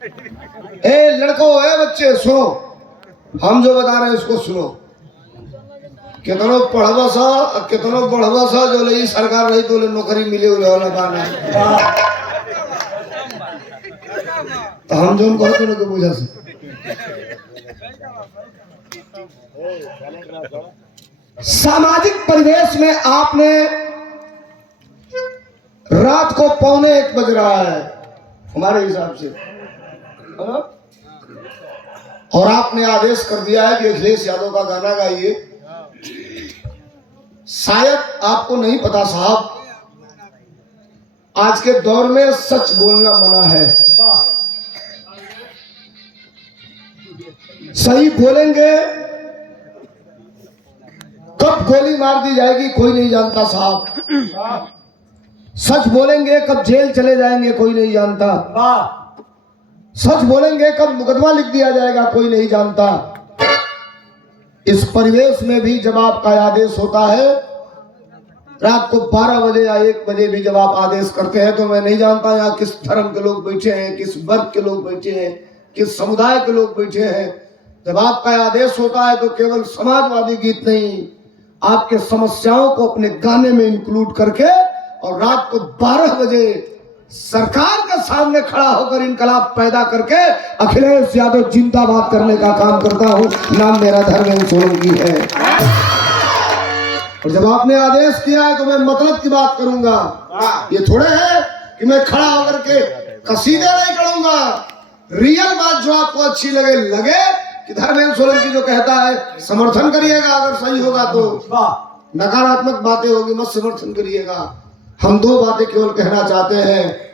ए लड़को, ए बच्चे सुनो, हम जो बता रहे हैं उसको सुनो। कितनो पढ़वा सा जो ले सरकार रही तो ले नौकरी मिले वाला बाना, तो हम जो उनको होते लोग बुझा से सामाजिक परिवेश में आपने रात को 1:45 बज रहा है हमारे हिसाब से, और आपने आदेश कर दिया है कि अखिलेश यादव का गाना गाइए। शायद आपको नहीं पता साहब, आज के दौर में सच बोलना मना है। सही बोलेंगे कब गोली मार दी जाएगी कोई नहीं जानता साहब। सच बोलेंगे कब जेल चले जाएंगे कोई नहीं जानता। सच बोलेंगे कब मुकदमा लिख दिया जाएगा कोई नहीं जानता। इस परिवेश में भी जब आपका आदेश होता है रात को 12 बजे या 1 बजे भी जब आप आदेश करते हैं, तो मैं नहीं जानता यहाँ किस धर्म के लोग बैठे हैं, किस वर्ग के लोग बैठे हैं, किस समुदाय के लोग बैठे हैं। जब आपका आदेश होता है तो केवल समाजवादी गीत नहीं, आपके समस्याओं को अपने गाने में इंक्लूड करके और रात को 12 बजे सरकार के सामने खड़ा होकर इनकलाब पैदा करके अखिलेश यादव जिंदाबाद करने का काम करता हूं। नाम मेरा धर्मेंद्र सोलंकी है। और जब आपने आदेश किया है तो मैं मतलब की बात करूंगा। ये थोड़े है कि मैं खड़ा होकर के कसीदे नहीं करूंगा। रियल बात जो आपको अच्छी लगे कि धर्मेंद्र सोलंकी जो कहता है समर्थन करिएगा, अगर सही होगा तो। नकारात्मक बातें होगी मत समर्थन करिएगा। हम 2 बातें केवल कहना चाहते हैं,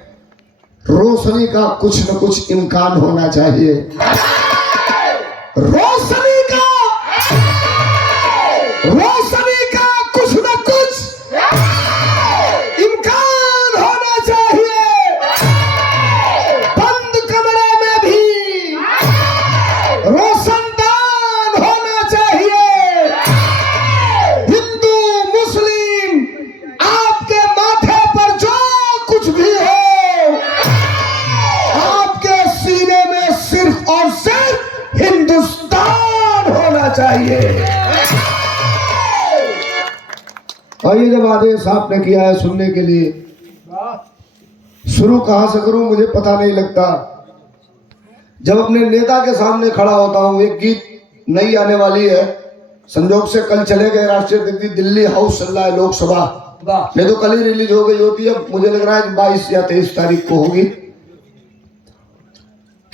रोशनी का कुछ न कुछ इम्कान होना चाहिए। रोशनी का कुछ न कुछ इम्कान होना चाहिए। बंद कमरे में भी रोशनदान होना चाहिए। हिंदू मुस्लिम आपके माथे पर जो कुछ भी हो, आपके सीने में सिर्फ और सिर्फ हिंदुस्तान होना चाहिए। और ये जब आदेश आपने किया है सुनने के लिए, शुरू कहां से करूं मुझे पता नहीं लगता। जब अपने नेता के सामने खड़ा होता हूं, एक गीत नई आने वाली है, संजोग से कल चले गए राष्ट्रीय अध्यक्ष, दिल्ली हाउस चल रहा है लोकसभा, नहीं तो कल ही रिलीज हो गई होती है। मुझे लग रहा है 22 या 23 तारीख को होगी।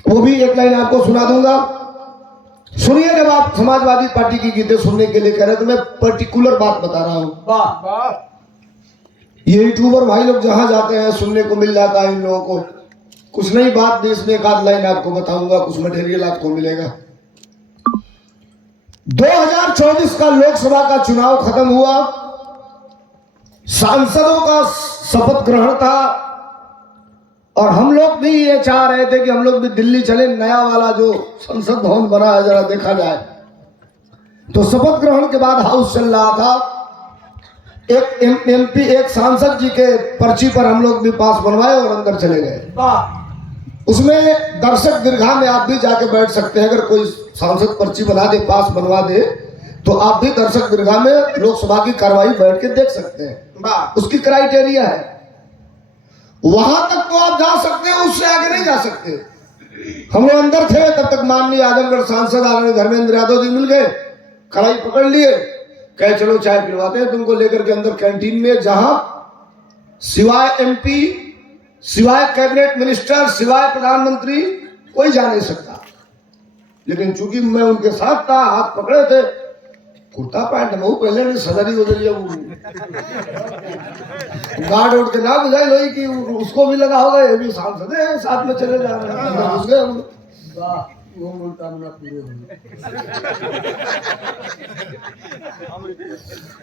वो भी एक लाइन आपको सुना दूंगा, सुनिए। जब आप समाजवादी पार्टी की गीतें सुनने के लिए कह रहे हैं तो मैं पर्टिकुलर बात बता रहा हूं। ये यूट्यूबर भाई लोग जहां जाते हैं सुनने को मिल जाता है इन लोगों को। कुछ नई बात भी इसमें एक आध लाइन आपको बताऊंगा, कुछ मटेरियल आपको मिलेगा। 2024 का लोकसभा का चुनाव खत्म हुआ, सांसदों का शपथ ग्रहण था और हम लोग भी ये चाह रहे थे कि हम लोग भी दिल्ली चले, नया वाला जो संसद भवन बना है जरा देखा जाए। तो शपथ ग्रहण के बाद हाउस चल रहा था। एक एमपी एक सांसद जी के पर्ची पर हम लोग भी पास बनवाए और अंदर चले गए। उसमें दर्शक दीर्घा में आप भी जाके बैठ सकते हैं। अगर कोई सांसद पर्ची बना दे, पास बनवा दे, तो आप भी दर्शक दीर्घा में लोकसभा की कार्रवाई बैठ के देख सकते हैं। उसकी क्राइटेरिया है, वहां तक तो आप जा सकते हैं, उससे आगे नहीं जा सकते। हम लोग अंदर थे तब तक माननीय आजमगढ़ सांसद आदरणीय धर्मेंद्र यादव जी मिल गए, कड़ाई पकड़ लिए, कहे चलो चाय पिलवाते हैं तुमको, लेकर के अंदर कैंटीन में, जहां सिवाय एमपी, सिवाय कैबिनेट मिनिस्टर, सिवाय प्रधानमंत्री कोई जा नहीं सकता। लेकिन चूंकि मैं उनके साथ था, हाथ पकड़े थे, कुर्ता पैंट में पहले नहीं सदरी उधरी गार्ड उठ के ना बुझाई लोई कि उसको भी लगा होगा ये भी सांसद है, साथ में चले जा रहे हैं, घुस गए।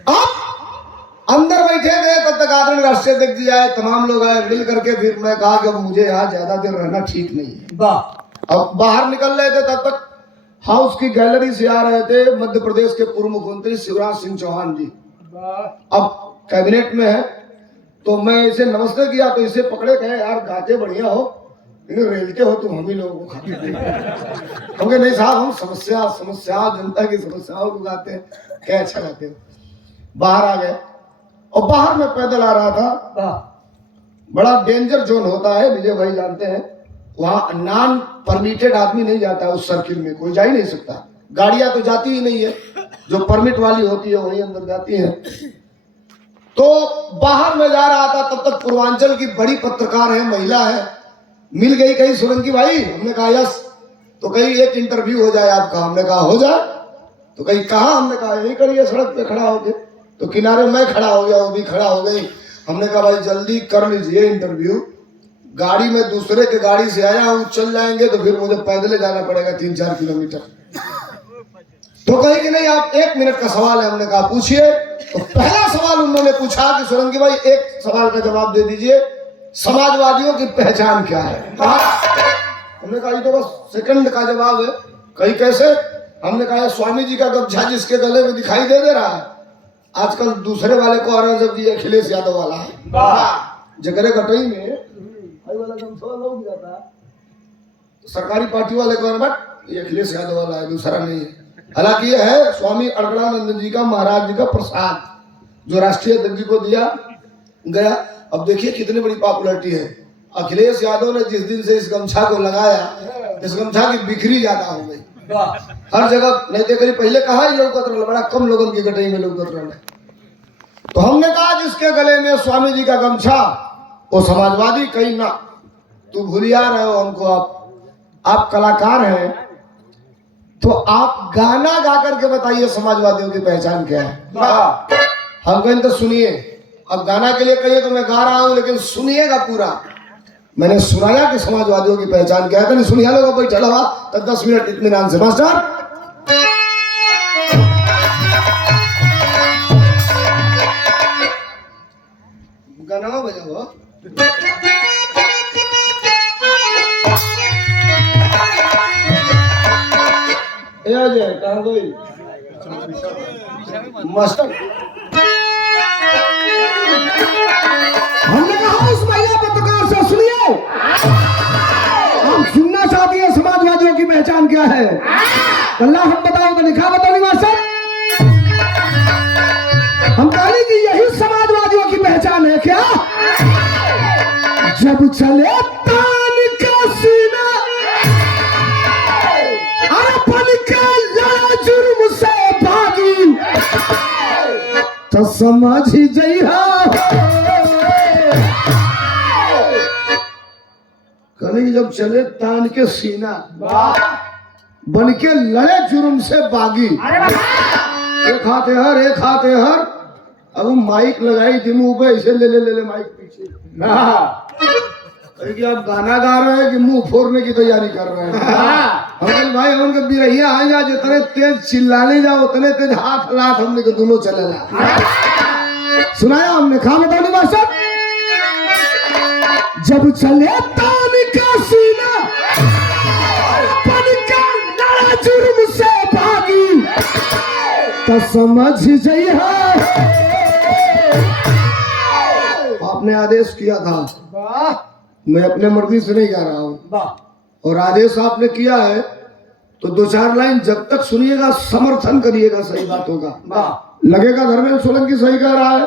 अब अंदर बैठे थे तब तक आदरणीय राष्ट्रीय अध्यक्ष जी आए, तमाम लोग आए, मिल करके फिर मैं कहा कि अब मुझे यहाँ ज्यादा देर रहना ठीक नहीं है। अब बाहर निकल रहे थे तब तक हाउस की गैलरी से आ रहे थे मध्य प्रदेश के पूर्व मुख्यमंत्री शिवराज सिंह चौहान जी। अब कैबिनेट में है, तो मैं इसे नमस्ते किया तो इसे पकड़े, कहे यार गाते बढ़िया हो, रेलते हो तुम हम ही लोगों को खाते थे। कहोगे नहीं साहब हम समस्या जनता की समस्याओं को गाते हैं। क्या अच्छा गाते हो। बाहर आ गए और बाहर में पैदल आ रहा था। बड़ा डेंजर जोन होता है, विजय भाई जानते हैं, वहां नॉन परमिटेड आदमी नहीं जाता है। उस सर्किल में कोई जा ही नहीं सकता, गाड़ियां तो जाती ही नहीं है, जो परमिट वाली होती है वही अंदर जाती है। तो बाहर में जा रहा था, तब तक पूर्वांचल की बड़ी पत्रकार है, महिला है, मिल गई। कहीं सोलंकी भाई, हमने कहा यस। तो कहीं एक इंटरव्यू हो जाए आपका, हमने कहा हो जाए। तो कहीं कहा, हमने कहा यही करिए सड़क पे खड़ा हो गए। तो किनारे मैं खड़ा हो गया, वो भी खड़ा हो गई। हमने कहा भाई जल्दी कर लीजिए इंटरव्यू, गाड़ी में दूसरे के गाड़ी से आया हूँ, चल जाएंगे तो फिर मुझे पैदल जाना पड़ेगा 3-4 किलोमीटर। तो कहे कि नहीं आप 1 मिनट का सवाल है। हमने कहा पूछिए। तो पहला सवाल उन्होंने पूछा कि सोलंकी भाई एक सवाल का जवाब दे दीजिए, समाजवादियों की पहचान क्या है। हमने कहा ये तो बस सेकंड का जवाब है। कहीं कैसे? हमने कहा स्वामी जी का गमछा जिसके गले में दिखाई दे रहा है, आजकल दूसरे वाले को आ रहा है, जब ये अखिलेश यादव वाला है, जगरे कटई में वाला गमछा लोग जाता है, सरकारी पार्टी वाले को बट ये अखिलेश यादव वाला है, दूसरा नहीं है। हालांकि ये है स्वामी अड़गड़ानंद जी का, महाराज जी का प्रसाद, जो राष्ट्रीय अध्यक्ष जी को दिया गया। अब देखिए कितनी बड़ी पॉपुलैरिटी है। अखिलेश यादव ने जिस दिन से इस गमछा को लगाया, इस गमछा की बिक्री ज्यादा हो गई, हर जगह नहीं देखी। पहले कहा ही लोग बड़ा कम लोगों की कटई में लोग। तो हमने कहा जिसके गले में स्वामी जी का गमछा वो समाजवादी, कहीं ना तू भूलिया रहे हो हमको, आप कलाकार हैं तो आप गाना गा करके बताइए समाजवादियों की पहचान क्या है। हम कहें तो सुनिए, अब गाना के लिए कहिए तो मैं गा रहा हूं, लेकिन सुनिएगा पूरा। मैंने सुनाया कि समाजवादियों की पहचान क्या है, तो नहीं सुनिया लोगों को चला हुआ तो 10 मिनट इत्मीनान से। मास्टर गाना बजाओ। कहाँ गई मास्टर? हमने कहा उस महिला पत्रकार से सुनिए, हम सुनना चाहते हैं समाजवादियों की पहचान क्या है। अल्लाह हम बताओ तो लिखा बताओ नहीं मास्टर। हम कहें कि यही समाजवादियों की पहचान है क्या? जब चले तान का सीना, अपन का लड़ा जुर्म से भागी, तो समझ जइहा कहने की जब चले तान के सीना, बन के लड़े जुर्म से बागी। एक हाथे हर अब माइक लगाई थी मुंह पे, इसे ले माइक पीछे। कि आप गाना गा रहे हैं कि मुंह फोड़ने की तैयारी कर रहे हैं। हम भाई हम उनके बिरहिया आ जा, जितने तेज चिल्लाने जाओ उतने तेज हाथ लात हमने के दोनों चलेगा। सुनाया हमने, खा बताओ नहीं मास्टर। जब चले तान का सीना, बन का लड़ा जुर्म से भागी, तो समझ जइहा। आपने आदेश किया था, मैं अपने मर्जी से नहीं गा रहा हूँ, और आदेश आपने किया है तो 2-4 लाइन जब तक सुनिएगा, समर्थन करिएगा, सही बात होगा। लगेगा धर्मेंद्र सोलंकी सही कह रहा है,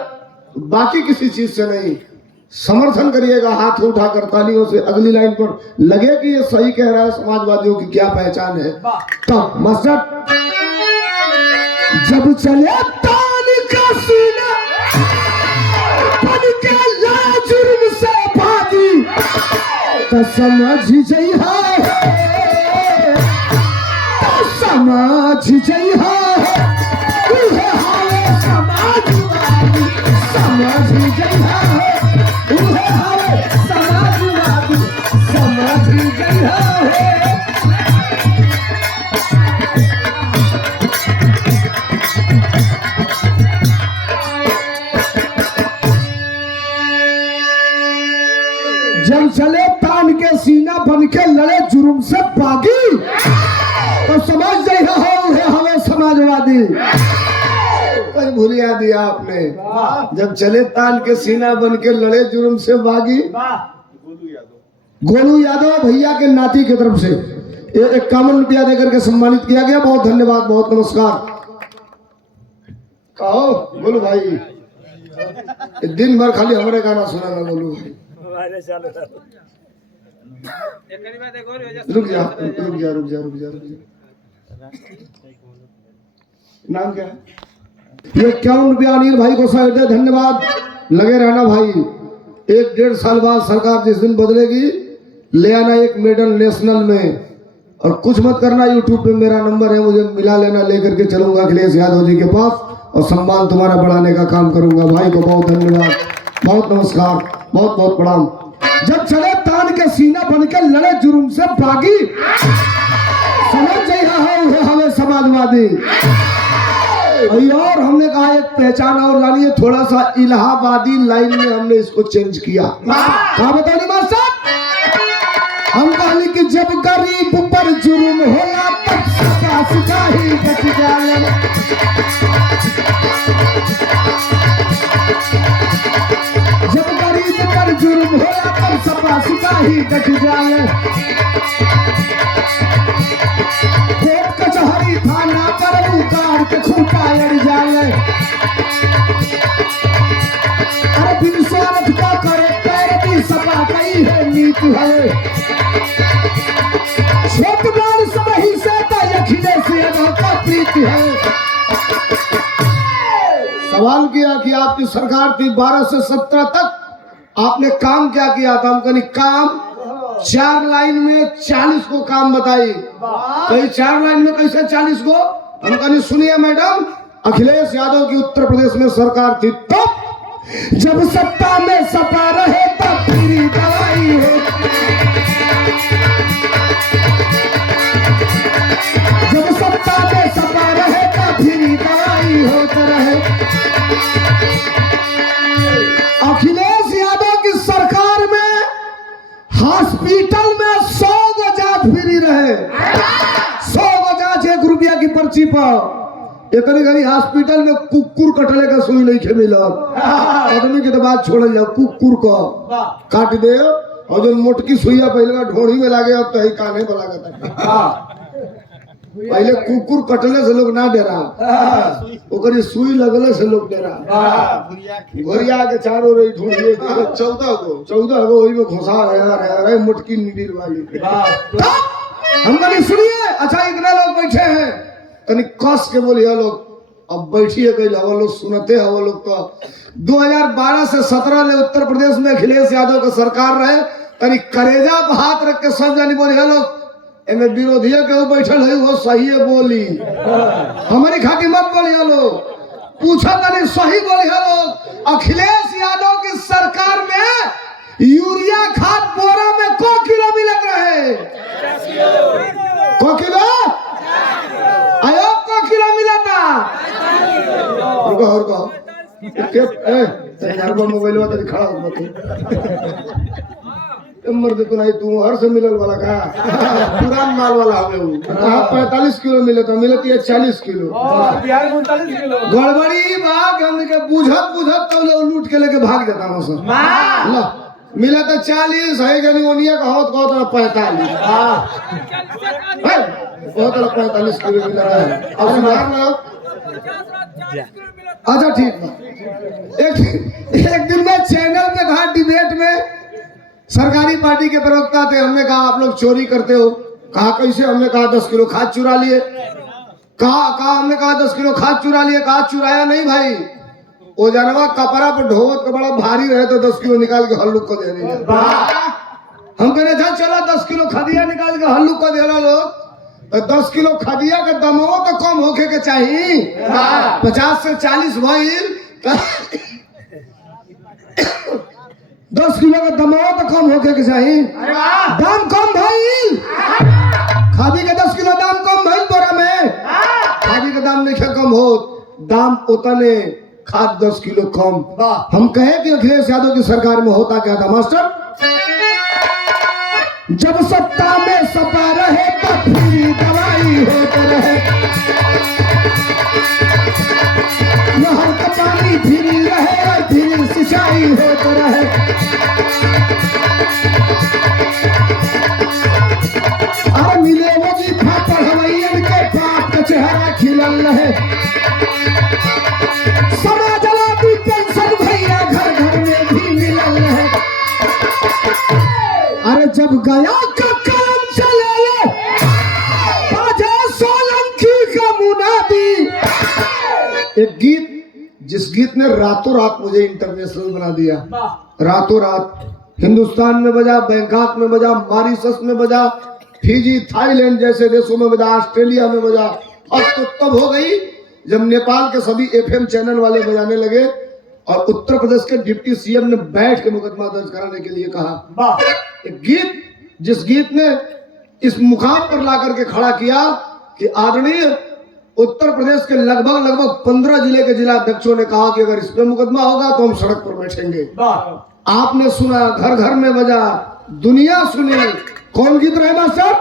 बाकी किसी चीज से नहीं, समर्थन करिएगा हाथ उठाकर तालियों से। अगली लाइन पर लगे कि ये सही कह रहा है, समाजवादियों की क्या पहचान है। तब मस्जिद जब चले तान का सीना, बन के लड़ा जुर्म से भागी, तो समझ जइहा, तो समझ जइहा। उहे हावे समाजवादी, समझ जइहा। उहे हावे समाजवादी, समझ जइहा। जब चले तान के सीना, बन के लड़े जुर्म से बागी, तो समझ जइहा हो हमें समाजवादी। भूलिया दिया आपने। जब चले तान के सीना, बन के लड़े जुर्म से बागी, गोलू यादव भैया के नाती की तरफ से 51 रुपया देकर के सम्मानित किया गया। बहुत धन्यवाद, बहुत नमस्कार। कहो बोलो भाई, दिन भर खाली हमारे गाना सुना ना बोलो भाई। रुक जा रुक जा रुक जा रुक जा रुक जा। नाम क्या है? ये 51 रुपया अनिल भाई को सर दे, धन्यवाद। लगे रहना भाई, 1-1.5 साल बाद सरकार जिस दिन बदलेगी ले आना एक मेडल नेशनल में। और कुछ मत करना, यूट्यूब पे मेरा नंबर है, मुझे मिला लेना, लेकर के चलूंगा अखिलेश यादव जी के पास और सम्मान तुम्हारा बढ़ाने का काम करूंगा। भाई को बहुत धन्यवाद, बहुत नमस्कार, बहुत बहुत प्रणाम। जब चले तान के सीना बन के लड़े जुर्म से भागी, समझ जाइए हमें समाजवादी। और हमने कहा एक पहचान और लानी है, थोड़ा सा इलाहाबादी लाइन में हमने इसको चेंज किया। कहा बताओ मास्टर, हम कहली कि जब गरीब पर जुर्म होला तब सजा सिपाही बच जाए। जब गरीब पर जुर्म होला तब सपा सिपाही बच जाए। कोर्ट कचहरी थाना पर उतार के खूंटा अड़ जाए। अरे बिन स्वार्थ का करे पैरवी, सपा कई है नीति है। छोट बड़ सब ही से अखिलेश यादव का प्रीति है। सवाल किया कि आपकी सरकार थी 12 से 17 तक, आपने काम क्या किया था? हम कहीं काम 4 लाइन में 40 को काम बताई। कहीं 4 लाइन में कैसे 40 को? हम कहीं सुनिए मैडम, अखिलेश यादव की उत्तर प्रदेश में सरकार थी तब जब सत्ता में सपा रहे तब फ्री दवाई हो। जब सत्ता में सपा रहे तब फ्री दवाई होते रहे। अखिलेश यादव की सरकार में हॉस्पिटल में 100 गो जांच फ्री रहे। 100 गो जांच 1 रुपया की पर्ची पर। इतनी घड़ी हॉस्पिटल में कुकुर कटले का सुई नहीं खे मिला। आदमी के तो बात छोड़ जाओ, कुकुर को काट दे और जो मोटकी सुइया पहले ढोड़ी में लागे, अब तो ही काने पर लागत। पहले कुकुर कटले से लोग ना डरा, ओकरी सुई लगले से लोग डरा। घोरिया के चारों रही ढूंढिए 14 गो वही में घुसा है मोटकी नीडील वाली। हम कहीं सुनिए, अच्छा इतने लोग बैठे हैं, कहीं कस के बोलिए लोग, अब बैठिए गई हवा लोग सुनते हवा लोग। तो 2012 से 17 ले उत्तर प्रदेश में अखिलेश यादव का सरकार रहे, कहीं करेजा पर हाथ रख के सब जानी बोलिए लोग, एमे विरोधिया के बैठल है वो सही है बोली, हमारी खाती मत बोलिए लोग, पूछा तनी सही बोलिए लोग। अखिलेश यादव की सरकार में यूरिया खाद बोरा में को किलो मिलत रहे? को किलो? आयोग को किलो मिला था। रुको मोबाइल वाला खड़ा हो मर्द तो नहीं, तू हर से मिलल वाला का पुरान माल वाला हमें 45 किलो मिले तो मिलती है 40 किलो। बिहार में 39 किलो। गड़बड़ी बात हमने के बुझत तो लोग लूट के लेके भाग जाता है सब। मिला तो 40 है, जनी ओनिया का होत को 45। बहुत 45 किलो मिला है। अब सुधार लो। अच्छा ठीक है। एक दिन में चैनल पे था डिबेट में, सरकारी पार्टी के प्रवक्ता थे, हमने कहा आप लोग चोरी करते हो। कहा कैसे? हमने कहा 10 किलो खाद चुरा लिए। कहा हमने कहा 10 किलो खाद चुरा लिए। कहा चुराया नहीं भाई, वो जानवा कपड़ा पर ढोवत का बड़ा भारी रहे तो 10 किलो निकाल के हल्लुक को दे रही। हम कहने था चलो 10 किलो खदिया निकाल के हल्लुक को दे रहा लोग। 10 किलो खदिया का दमो तो कम होके के चाहिए, 50 से 40 भइल। 10 किलो का दमो तो कम होके के चाहिए, दाम कम भइल। खादी का 10 किलो दाम कम भइल बोरा में। खादी का दाम नहीं कम हो, दाम उतने, खाद 10 किलो कम। हम कहे कि अखिलेश यादव की सरकार में होता क्या था मास्टर? जब सत्ता में सपा रहे तब फ्री दवाई होते रहे। नहर का पानी फ्री रहे और फ्री सिंचाई होते रहे। मिले वजीफा पढ़वैयन के बाप का चेहरा खिलल रहे। समाजवादी पेंशन भैया घर घर में भी मिलल रहे। अरे जब गया का काम चले बाजे सोलंकी का मुनादी। एक गीत, जिस गीत ने रातों रात मुझे इंटरनेशनल बना दिया, रातों रात हिंदुस्तान में बजा, बैंकॉक में बजा, मॉरिशस में बजा, फिजी, थाईलैंड जैसे देशों में बजा, ऑस्ट्रेलिया में बजा। अब तो तब हो गई जब नेपाल के सभी एफएम चैनल वाले बजाने लगे और उत्तर प्रदेश के डिप्टी सीएम ने बैठ के मुकदमा दर्ज कराने के लिए कहा। एक गीत, जिस गीत ने इस मुकाम पर ला करके खड़ा किया कि आदरणीय उत्तर प्रदेश के लगभग 15 जिले के जिला अध्यक्षों ने कहा कि अगर इस पे मुकदमा होगा तो हम सड़क पर बैठेंगे। आपने सुना, घर घर में बजा, दुनिया सुनी। कौन गीत रहे मास्टर?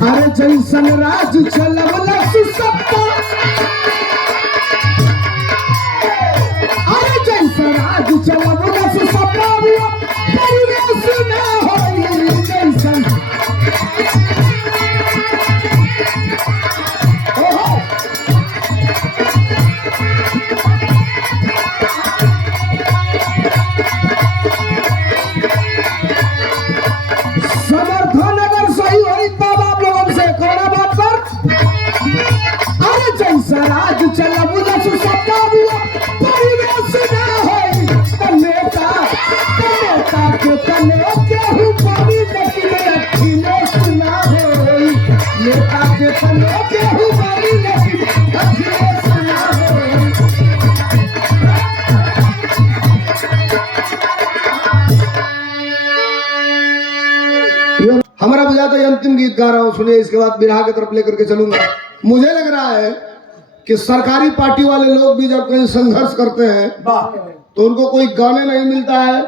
अरे जैसन राज चलवला सुसप्पा, अरे जैसन राज चलवला सुसप्पा परिवेश ना होई जैसन। समर्थन अगर सही होई तब आप लोगों से कोना बात पर। अरे जैसा राज चलबुला सुसप्पा बुआ परिवेश ना होई नेता के तने केहू बड़ी लेकिन अखिलेश ना होई। नेता के तने केहू बड़ी लेकिन अखिलेश ना होई। हमारा बुझाता है अंतिम गीत गा रहा हूं, सुनिए। इसके बाद बिरहा की तरफ लेकर के चलूंगा। मुझे लग रहा है कि सरकारी पार्टी वाले लोग भी जब कहीं संघर्ष करते हैं तो उनको कोई गाने नहीं मिलता है,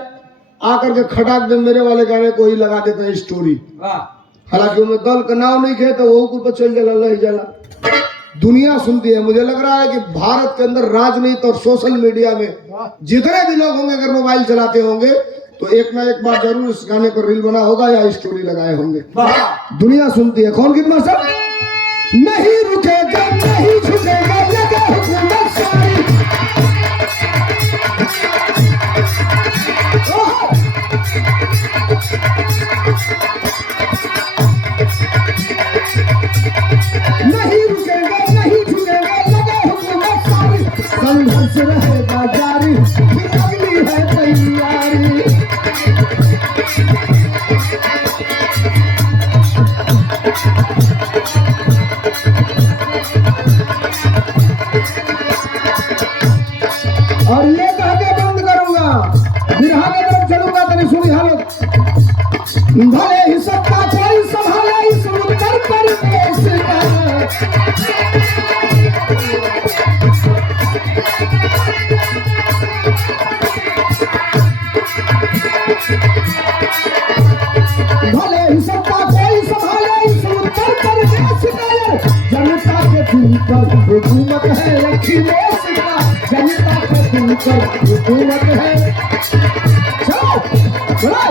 आकर के खटाक दे मेरे वाले गाने को ही लगा देते हैं स्टोरी। हालांकि उनमें दल का नाम नहीं खे तो वो ऊपर चल जाला, लह जाला। दुनिया सुनती है। मुझे लग रहा है कि भारत के अंदर राजनीति और सोशल मीडिया में जितने भी लोग होंगे, अगर मोबाइल चलाते होंगे तो एक ना एक बार जरूर इस गाने पर रील बना होगा या स्टोरी लगाए होंगे। दुनिया सुनती है। कौन गीत मास्टर? नहीं रुकेगा नहीं झुकेगा लगे हुकूमत सारी। नहीं रुकेगा नहीं झुकेगा लगे हुकूमत सारी। संघर्ष रहेगा जारी, अगली है तैयारी। और ये कह के बंद करूंगा, बिरहा की तरफ चलूंगा। तेरी सुनी हालत भले ही सत्ता कोई संभाले इस उत्तर प्रदेश का। भले ही सत्ता कोई संभाले इस उत्तर प्रदेश का। जनता के दिल पर हुकूमत है अखिलेश का। जनता के दिल पर हुकूमत है। चलो चलो।